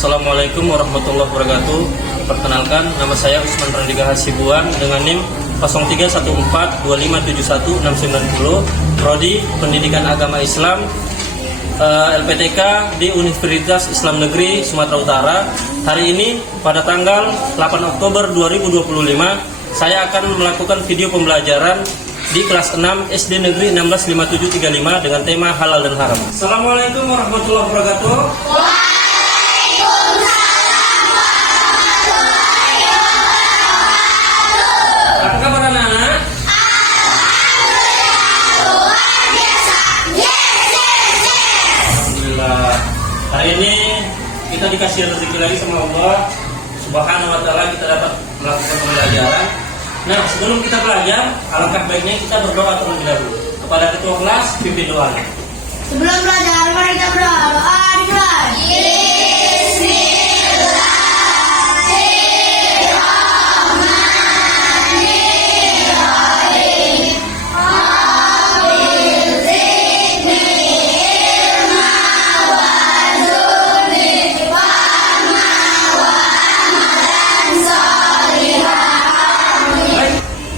Assalamualaikum warahmatullahi wabarakatuh. Perkenalkan, nama saya Usman Randika Hasibuan dengan NIM 0314257160, Prodi Pendidikan Agama Islam, LPTK di Universitas Islam Negeri Sumatera Utara. Hari ini pada tanggal 8 Oktober 2025 saya akan melakukan video pembelajaran di kelas 6 SD Negeri 165735 dengan tema halal dan haram. Assalamualaikum warahmatullahi wabarakatuh. Apa kabar anak-anak? Alhamdulillah. Hari ini kita dikasih rezeki lagi sama Allah Subhanahu wa taala, kita dapat melakukan pembelajaran. Nah, sebelum kita belajar, alangkah baiknya kita berdoa terlebih dahulu kepada ketua kelas, pimpin doa. Sebelum belajar, mari kita berdoa.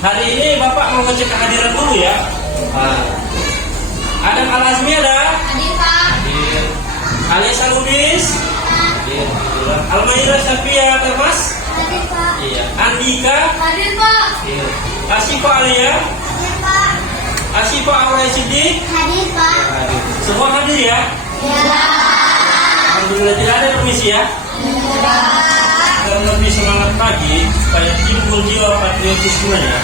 Hari ini Bapak mau ngecek kehadiran dulu ya. Adam Al-Azmi ada? Hadir, Pak. Hadir. Alia Salubis? Hadir. Almaira Syafia Termas? Hadir, Pak. Iya. Andika? Hadir, Pak. Hadir. Asifa Alia? Hadir, Pak. Asifa Awai Siddiq? Hadir, Pak. Hadir. Semua hadir ya? Ya. Alhamdulillah, tidak ada permisi ya? Agar lebih semangat pagi supaya timbul jiwa patriotismenya,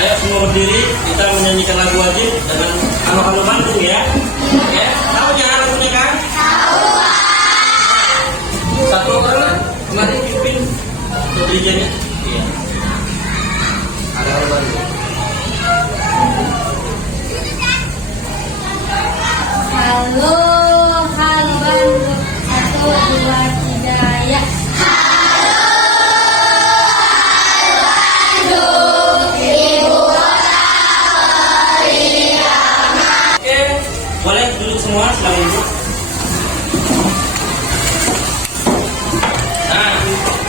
ayo semua berdiri, kita menyanyikan lagu wajib dengan Halo-Halo Bandung ya. Ya, tahu jangan lagunya kan? Tahu, Pak. Satu orang kemarin pimpin dirijennya. Iya. Halo-Halo Bandung. Halo, halo Bandung. 1, 2, 3, ya. Boleh duduk semua, silakan duduk. Nah,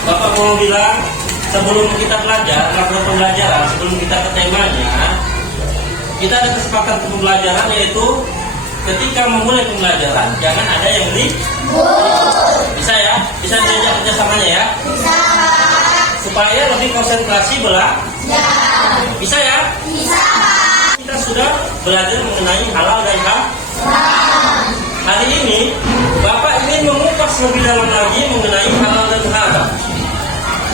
Bapak mau bilang sebelum kita belajar, melakukan pembelajaran, sebelum kita ke temanya, kita ada kesepakatan pembelajaran yaitu ketika memulai pembelajaran jangan ada yang bisa ya, bisa diajak kerjasamanya ya, Bisa. supaya lebih konsentrasi belajar. Bisa ya? Bisa. Kita sudah belajar mengenai halal dan haram. Hari ini Bapak ingin mengupas lebih dalam lagi mengenai halal dan haram.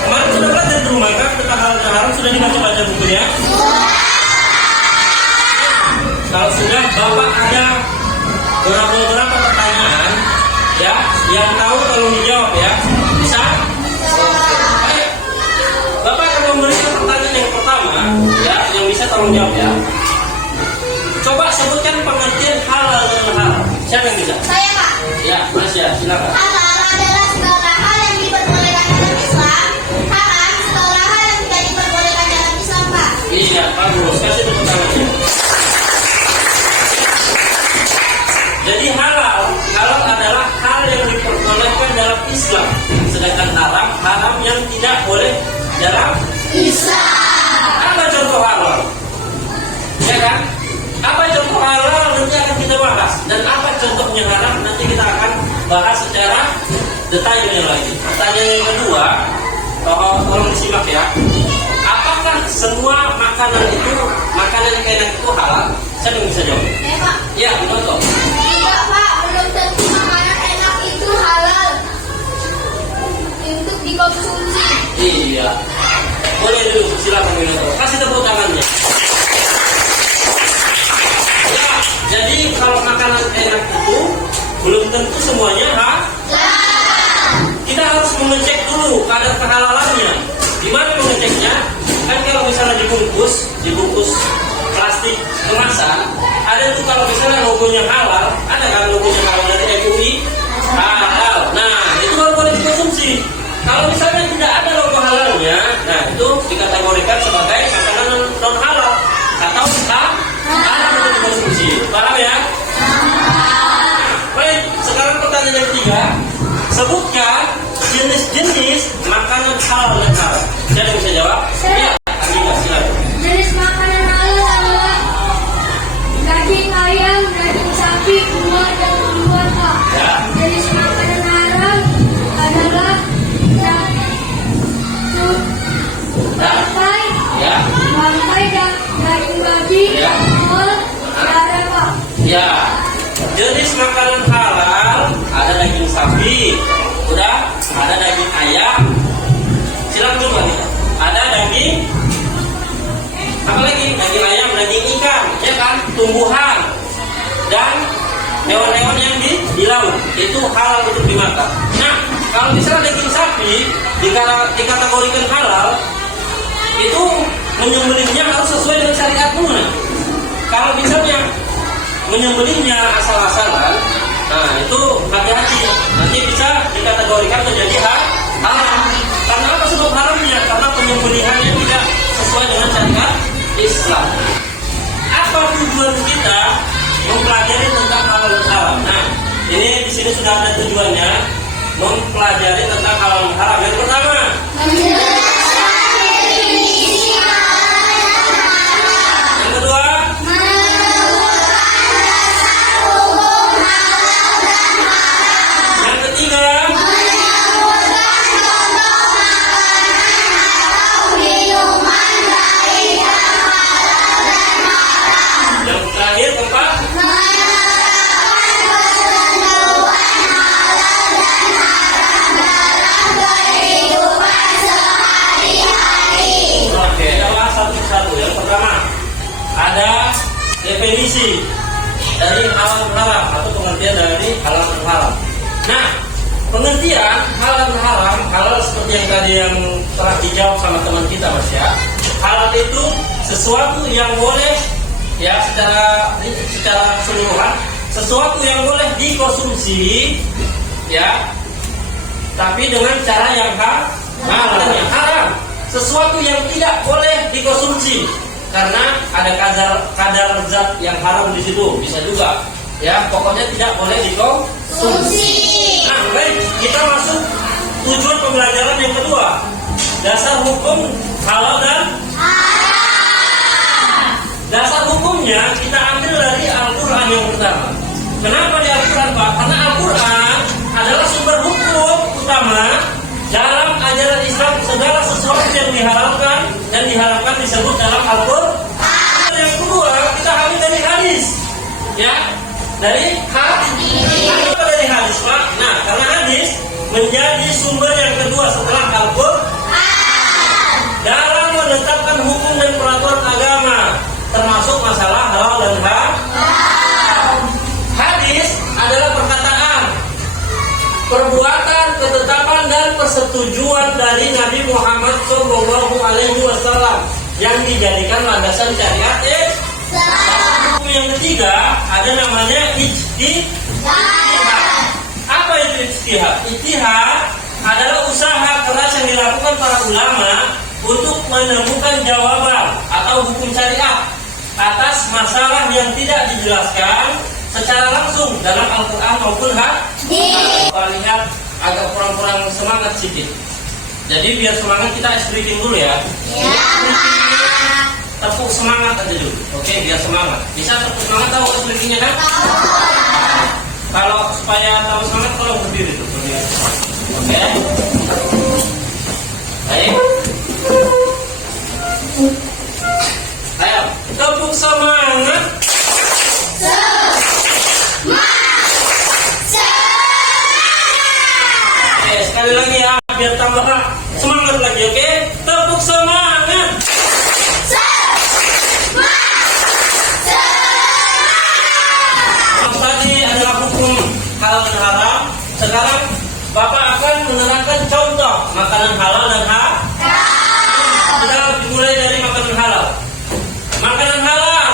Kemarin sudah belajar di rumah kan tentang halal dan haram, sudah dibaca-baca bukunya? Kalau sudah, Bapak ada beberapa pertanyaan ya, yang tahu tolong dijawab ya. Bisa? Baik. Bapak akan memberikan pertanyaan yang pertama ya, yang bisa tolong jawab ya. Coba sebutkan pengertian halal dan haram. Siapa yang bisa? Saya, Pak. Ya, Mas ya, silakan. Halal adalah segala hal yang diperbolehkan dalam Islam. Haram segala hal yang tidak diperbolehkan dalam Islam, Pak. Iya, bagus. Kasih tepuk tangannya. Jadi halal adalah hal yang diperbolehkan dalam Islam, sedangkan haram yang tidak boleh dalam Islam. Apa contoh halal? Ya kan? Apa contoh halal nanti akan kita bahas, dan apa contohnya haram nanti kita akan bahas secara detailnya lagi. Pertanyaan yang kedua, tolong disimak ya. Apakah semua makanan yang enak itu halal? Saya bisa jawab. Pak. Ya, betul. Tidak, Pak. Belum tentu makanan enak itu halal untuk dikonsumsi. Iya. Boleh dulu, silakan minum. Kasih tepuk tangannya. Ya, jadi kalau makanan enak itu belum tentu semuanya halal. Kita harus mengecek dulu kadar kehalalannya. Gimana mengeceknya? Kan kalau misalnya dibungkus plastik kemasan, ada tuh kalau misalnya logonya halal, ada kan logonya halal dari MUI, halal. Nah, itu baru boleh dikonsumsi. Kalau misalnya tidak ada logo halalnya, nah itu dikategorikan sebagai makanan non halal atau haram untuk dikonsumsi. Paham ya? Baik, sekarang pertanyaan yang ketiga. Sebutkan halal dan haram. Siapa bisa jawab? Ya, Andika silakan. Jenis makanan halal adalah daging ayam, daging sapi, buah, dan tumbuhan. Ya. Jenis makanan haram adalah bangkai, Ya. daging babi, Ya. kol, darah, Pak. Ya. Jenis makanan halal ada daging sapi, udah, ada daging ayam. Silakan dulu Andika. Ada daging apa lagi? Daging ayam, daging ikan, ya kan? Tumbuhan dan hewan-hewan yang di laut itu halal untuk dimakan. Nah, kalau misalnya daging sapi dikategorikan halal, itu menyembelihnya harus sesuai dengan syariat pun. Kalau misalnya menyembelihnya asal-asalan, nah itu hati-hati, nanti bisa dikategorikan menjadi haram. Karena apa sebab haramnya? Karena penyembelihannya tidak sesuai dengan syariat Islam. Apa tujuan kita mempelajari tentang halal dan haram? Nah, ini di sini sudah ada tujuannya, mempelajari tentang halal dan haram. Yang pertama, yang kedua, yang ketiga, yang terakhir keempat. Oke, kita satu persatu. Yang pertama, ada definisi dari halal dan haram atau pengertian dari halal dan haram. Nah, pengertian halal dan haram, halal seperti yang tadi yang telah dijawab sama teman kita Mas ya. Halal itu sesuatu yang boleh ya secara keseluruhan, sesuatu yang boleh dikonsumsi ya, tapi dengan cara yang halal. Yang haram, sesuatu yang tidak boleh dikonsumsi karena ada kadar zat yang haram di situ, bisa juga ya, pokoknya tidak boleh dikonsumsi. Nah, baik, kita masuk tujuan pembelajaran yang kedua, dasar hukum halal dan dasar hukumnya kita ambil dari Al-Quran yang pertama. Kenapa di Al-Quran Pak? Karena Al-Quran adalah sumber hukum utama dalam ajaran Islam. Segala sesuatu yang dihalalkan dan diharamkan disebut dalam Al-Quran. Yang kedua kita ambil dari hadis, ya, dari hadis. Kenapa dari hadis Pak? Nah, karena hadis menjadi sumber yang kedua setelah Al-Quran dalam menetapkan hukum dan peraturan agama, termasuk masalah halal dan haram. Hadis adalah perkataan, perbuatan, ketetapan dan persetujuan dari Nabi Muhammad SAW yang dijadikan landasan syariat Islam. Yang ketiga ada namanya ijtihad. Apa itu ijtihad? Ijtihad adalah usaha keras yang dilakukan para ulama untuk menemukan jawaban atau hukum syariat atas masalah yang tidak dijelaskan secara langsung dalam Al-Quran maupun hadis. Kita lihat agak kurang semangat sedikit. Jadi biar semangat kita ice breaking dulu ya. Tepuk semangat aja dulu. Oke, biar semangat. Bisa tepuk semangat, tahu ice breakingnya kan? Kalau supaya tahu semangat, kalau berdiri tuh. Oke. Baik. Ayo, tepuk semangat. Oke, sekali lagi ya, biar tambah semangat lagi, oke? Tepuk semangat. Tadi adalah hukum halal dan haram. Sekarang Bapak akan menerangkan contoh makanan halal dan haram. Kita dimulai dari makanan halal. Makanan halal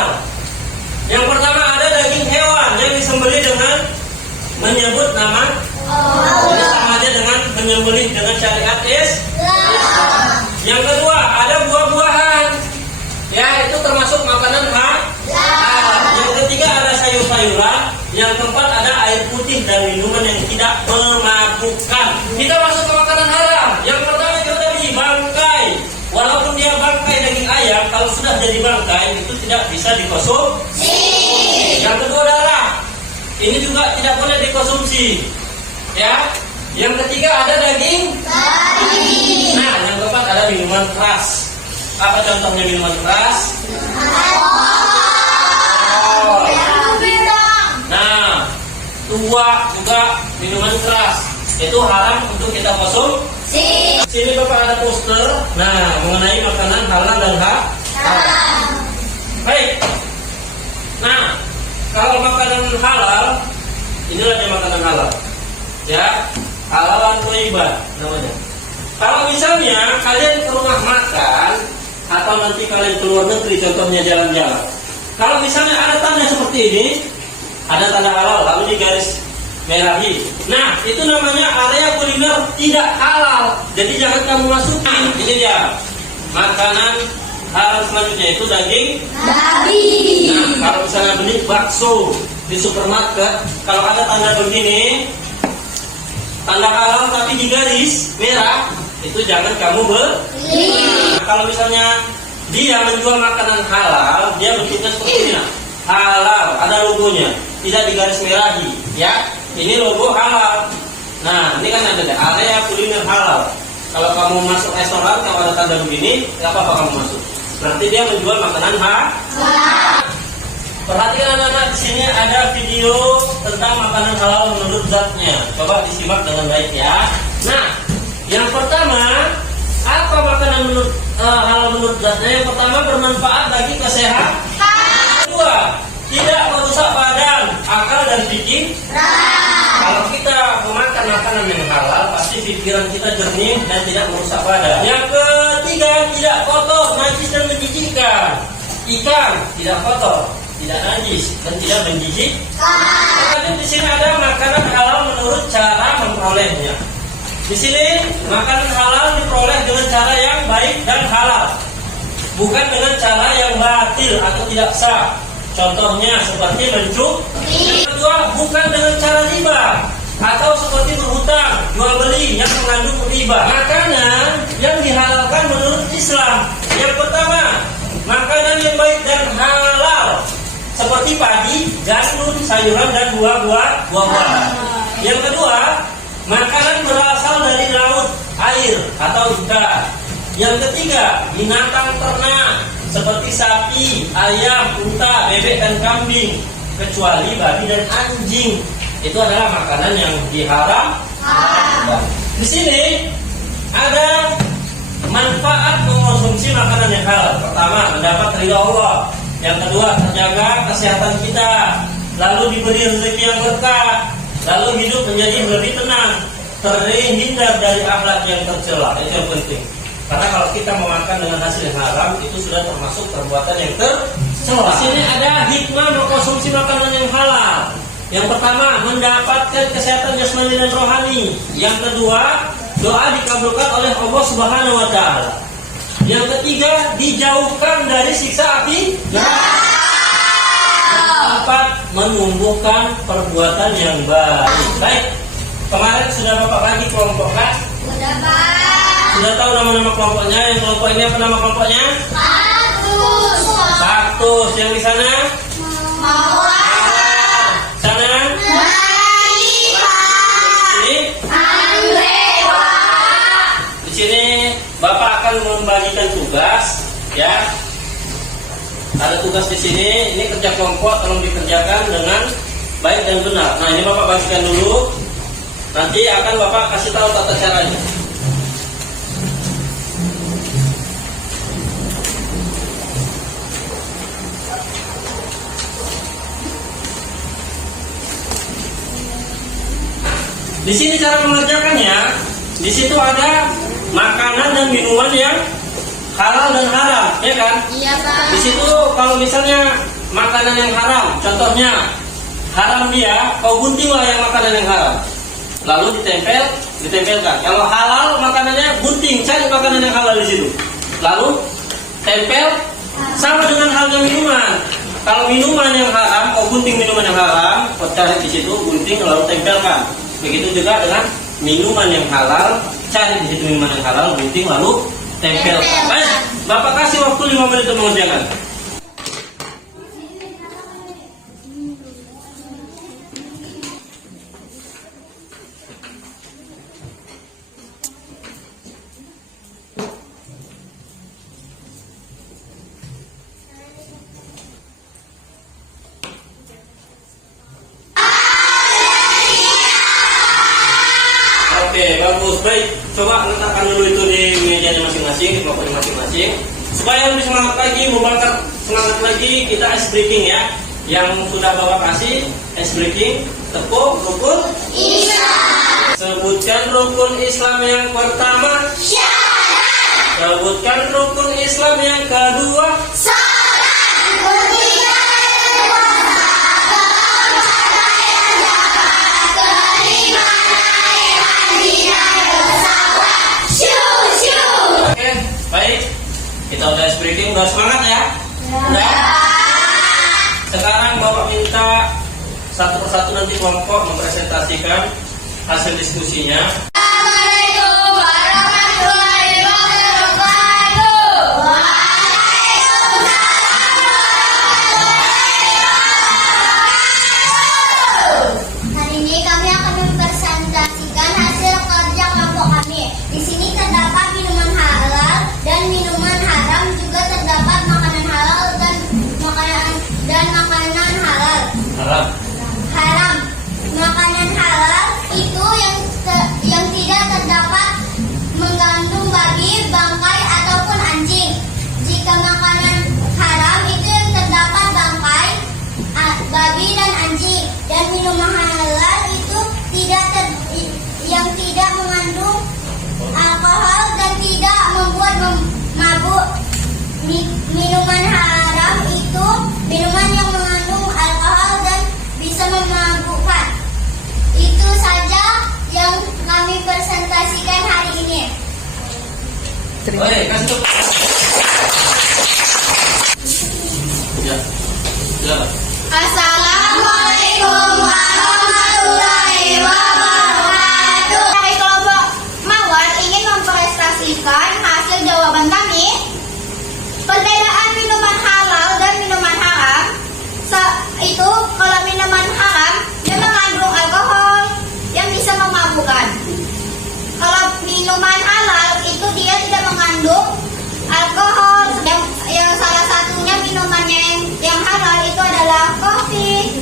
yang pertama ada daging hewan yang disembelih dengan menyebut nama Allah. Ini sama aja dengan menyembelih dengan syariat Islam. Yang kedua ada buah-buahan, ya itu termasuk makanan halal. Yang ketiga ada sayur-sayuran. Yang keempat ada air putih dan minuman yang tidak memabukkan. Kita masuk ke makanan haram. Yang pertama kita tadi jadi bangkai itu tidak bisa dikonsumsi. Yang kedua darah, ini juga tidak boleh dikonsumsi. Ya. Yang ketiga ada daging. Nah, yang keempat ada minuman keras. Apa contohnya minuman keras? Nah, tua juga minuman keras. Itu haram untuk kita konsumsi. Sini Bapak ada poster. Nah, mengenai makanan halal dan haram. Baik. Nah, kalau makanan halal, inilah yang makanan halal. Ya, halalan thayyibah namanya. Kalau misalnya kalian ke rumah makan atau nanti kalian keluar negeri, contohnya jalan-jalan. Kalau misalnya ada tanda seperti ini, ada tanda halal lalu di garis merahi. Nah, itu namanya area kuliner tidak halal. Jadi jangan kamu masukin. Ini dia makanan halal selanjutnya itu daging. Nah, kalau misalnya beli bakso di supermarket, kalau ada tanda begini, tanda halal tapi di garis merah, itu jangan kamu beli. Nah, kalau misalnya dia menjual makanan halal, dia bentuknya seperti ini. Halal, ada logonya, tidak di garis merahi, ya. Ini logo halal. Nah, ini kan ada area kuliner halal. Kalau kamu masuk restoran, kalau ada tanda begini, nggak apa-apa kamu masuk. Berarti dia menjual makanan halal. Perhatikan anak-anak, di sini ada video tentang makanan halal menurut zatnya. Coba disimak dengan baik ya. Nah, yang pertama, apa makanan menurut halal menurut zatnya? Yang pertama, bermanfaat bagi kesehatan. Kedua, tidak merusak badan, akal dan pikiran. Kalau kita memakan makanan yang halal, pasti pikiran kita jernih dan tidak merusak badan. Yang ketiga, tidak kotor, najis dan menjijikkan. Ikan tidak kotor, tidak najis dan tidak menjijikkan. Kemudian di sini ada makanan halal menurut cara memperolehnya. Di sini makanan halal diperoleh dengan cara yang baik dan halal, bukan dengan cara yang batil atau tidak sah. Contohnya seperti mencuri. Yang kedua, bukan dengan cara riba atau seperti berhutang, jual beli yang mengandung riba. Makanan yang dihalalkan menurut Islam. Yang pertama, makanan yang baik dan halal seperti padi, gandum, sayuran dan buah-buahan. Yang kedua, makanan berasal dari laut, air atau ikan. Yang ketiga, binatang ternak seperti sapi, ayam, unta, bebek dan kambing, kecuali babi dan anjing. Itu adalah makanan yang diharamkan. Di sini ada manfaat mengonsumsi makanan yang halal. Pertama, mendapat ridha Allah. Yang kedua, terjaga kesehatan kita. Lalu diberi rezeki yang berkah. Lalu hidup menjadi lebih tenang, terhindar dari akhlak yang tercela. Itu yang penting. Karena kalau kita memakan dengan hasil yang haram, itu sudah termasuk perbuatan yang tercela. Di sini ada hikmah mengkonsumsi makanan yang halal. Yang pertama, mendapatkan kesehatan jasmani dan rohani. Yang kedua, doa dikabulkan oleh Allah Subhanahu wa taala. Yang ketiga, dijauhkan dari siksa api. Keempat, menumbuhkan perbuatan yang baik. Baik, kemarin sudah Bapak bagi kelompok kan? Sudah, Pak. Sudah tahu nama-nama kelompoknya? Yang kelompok ini apa nama kelompoknya? Kaktus. Kaktus. Yang di sana? Mawar. Sana? Nalika. Ini? Anglewa. Di sini Bapak akan membagikan tugas, ya. Ada tugas di sini. Ini kerja kelompok, tolong dikerjakan dengan baik dan benar. Nah, ini Bapak bagikan dulu. Nanti akan Bapak kasih tahu tata caranya. Di sini cara mengerjakannya, di situ ada makanan dan minuman yang halal dan haram, ya kan? Iya, Pak. Di situ kalau misalnya makanan yang haram, contohnya haram dia, kau guntinglah yang makanan yang haram, lalu ditempelkan. Kalau halal makanannya gunting, cari makanan yang halal di situ, lalu tempel. Sama dengan halnya minuman. Kalau minuman yang haram, kau gunting minuman yang haram, kau cari di situ, gunting lalu tempelkan. Begitu juga dengan minuman yang halal, cari di situ minuman yang halal, gunting lalu Tempel. Baik, Bapak kasih waktu 5 menit untuk mengerjakan. Oke, bagus. Baik, coba letakkan dulu itu di mejanya masing-masing, di kelompoknya masing-masing. Supaya lebih semangat lagi, membakar semangat lagi, kita ice breaking ya. Yang sudah Bapak kasih ice breaking, tepuk rukun Islam. Sebutkan rukun Islam yang pertama. Syahadat. Sebutkan rukun Islam yang kedua. Salat. Oke, baik. Kita udah ice breaking, udah semangat ya? Udah. Sekarang Bapak minta satu persatu nanti kelompok mempresentasikan hasil diskusinya. Assalamualaikum warahmatullahi wabarakatuh. Waalaikumsalam warahmatullahi wabarakatuh. Hari ini kami akan mempresentasikan hasil kerja kelompok kami. Di sini terdapat minuman halal dan minuman haram, juga terdapat makanan halal dan makanan halal. Harap. Haram. Makanan halal itu yang tidak terdapat mengandung babi, bangkai ataupun anjing. Jika makanan haram itu yang terdapat bangkai, babi dan anjing. Dan minuman halal itu yang tidak mengandung alkohol dan tidak membuat mabuk. Minuman haram itu minuman yang mengandung alkohol dan bisa memabukkan. Itu saja yang kami presentasikan hari ini. Oke, kasih tepuk. Ya, silakan. Assalamualaikum warahmatullahi wabarakatuh. Dari kelompok Mawar ingin mempresentasikan hasil jawaban kami. Perbedaan minuman halal dan minuman haram. Itu kalau minuman haram dia mengandung alkohol yang bisa memabukkan. Kalau minuman halal itu dia tidak mengandung alkohol. Yang salah satunya minumannya yang halal itu adalah kopi,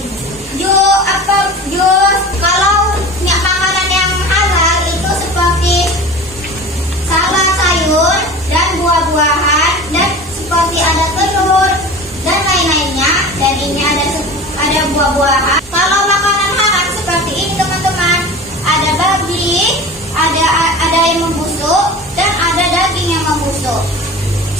jus. Kalau makanan yang halal itu seperti salad sayur dan buah-buahan, dan seperti ada telur dan lain-lainnya. Dagingnya ada buah-buahan. Kalau makanan haram seperti ini teman-teman, ada babi, ada yang membusuk dan ada daging yang membusuk.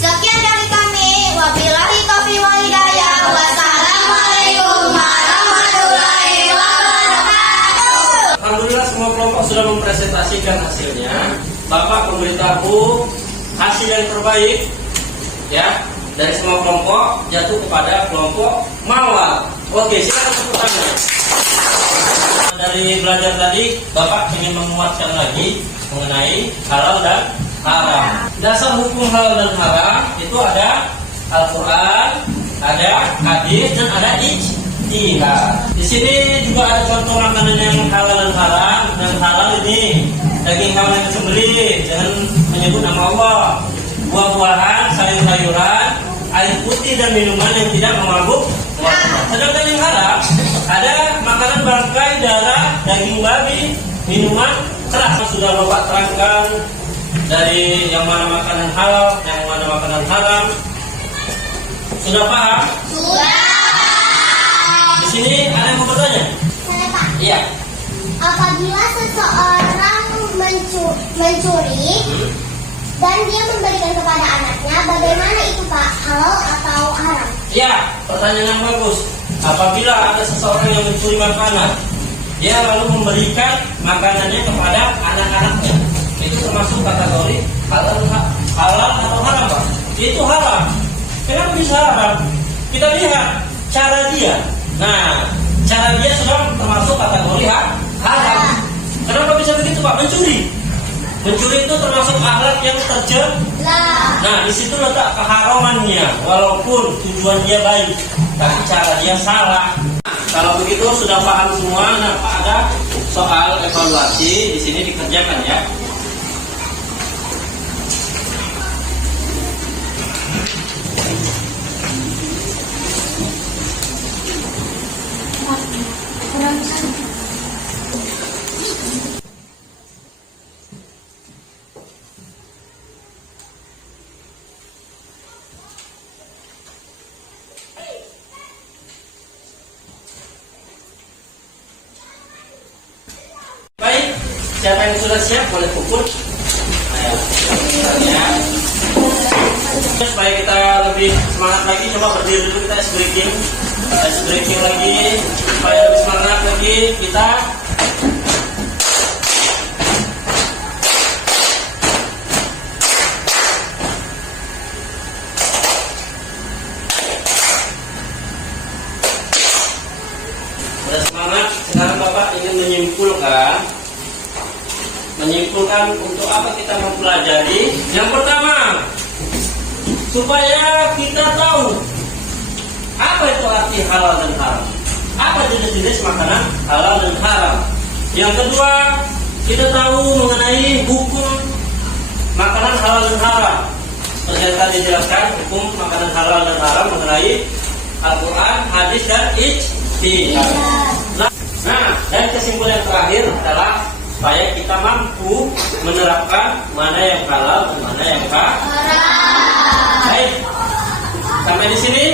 Sekian dari kami. Wabillahi taufiq wal hidayah. Wassalamualaikum warahmatullahi wabarakatuh. Alhamdulillah semua kelompok sudah mempresentasikan hasilnya. Bapak memberitahu hasil yang terbaik ya dari semua kelompok jatuh kepada kelompok Mawar. Oke, silakan tepuk tangan. Dari belajar tadi Bapak ingin menguatkan lagi mengenai halal dan haram. Dasar hukum halal dan haram itu ada Al-Quran, ada hadis, dan ada ijtihad. Di sini juga ada contoh makanan yang halal dan haram. Dan halal ini daging hewan yang disembelih, jangan menyebut nama Allah. Buah-buahan, sayur-sayuran, air putih dan minuman yang tidak memabuk. Sedangkan yang haram ada makanan bangkai, darah, daging babi, minuman keras. Sudah Bapak terangkan dari yang mana makanan halal, yang mana makanan haram. Sudah paham? Sudah. Di sini ada yang mau bertanya? Saya Pak. Iya. Apabila seseorang mencuri dan dia memberikan kepada anaknya, bagaimana itu Pak? Halal atau haram? Iya, pertanyaan yang bagus. Apabila ada seseorang yang mencuri makanan, dia lalu memberikan makanannya kepada anak-anaknya, itu termasuk kategori halal atau haram, Pak? Itu haram. Kenapa bisa haram? Kita lihat cara dia. Nah, cara dia sudah termasuk kategori haram. Kenapa bisa begitu, Pak? Mencuri. Mencuri itu termasuk akhlak yang tercela. Nah, di situ letak keharamannya. Walaupun tujuannya baik, tapi cara dia salah. Kalau begitu sudah paham semua. Nah, ada soal evaluasi di sini dikerjakan ya. Baik, siapa yang sudah siap boleh pukul. Ayo, ya. Supaya kita lebih semangat lagi, coba berdiri dulu, kita ice breaking lagi, supaya lebih semangat lagi kita. Sudah semangat. Sekarang Bapak ingin menyimpulkan untuk apa kita mempelajari. Yang pertama, supaya kita tahu apa itu arti halal dan haram, apa jenis-jenis makanan halal dan haram. Yang kedua, kita tahu mengenai hukum makanan halal dan haram. Seperti yang tadi dijelaskan, hukum makanan halal dan haram mengenai Al-Quran, hadis, dan ijtihad. Nah, dan kesimpulan yang terakhir adalah supaya kita mampu menerapkan mana yang halal dan mana yang haram. Baik, sampai di sini.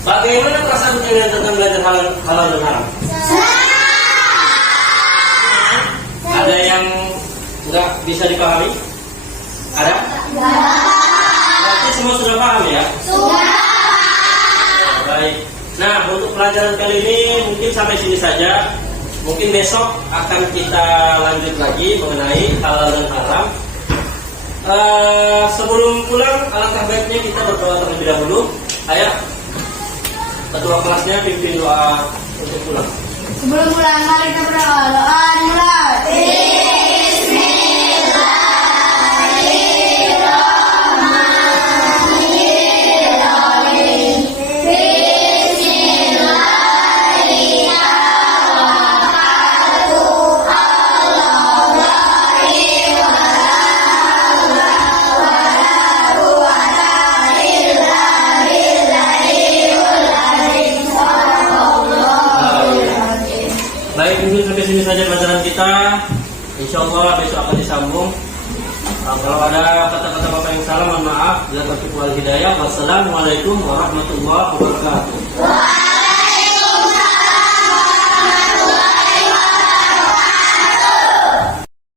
Bagaimana perasaan kalian tentang belajar halal dan haram? Ada yang nggak bisa dipahami? Ada? Berarti semua sudah paham ya? Baik. Nah, untuk pelajaran kali ini mungkin sampai sini saja. Mungkin besok akan kita lanjut lagi mengenai halal dan haram. Sebelum pulang, alangkah baiknya kita berdoa terlebih dahulu. Ayo, ketua kelasnya pimpin doa untuk pulang. Sebelum pulang, mari kita berdoa. Doa mulai. Baik, mungkin sampai sini saja pelajaran kita. Insya Allah besok akan disambung. Kalau ada kata-kata Bapak yang salah, mohon maaf. Bila tertipu al hidayah. Wassalamualaikum warahmatullahi wabarakatuh.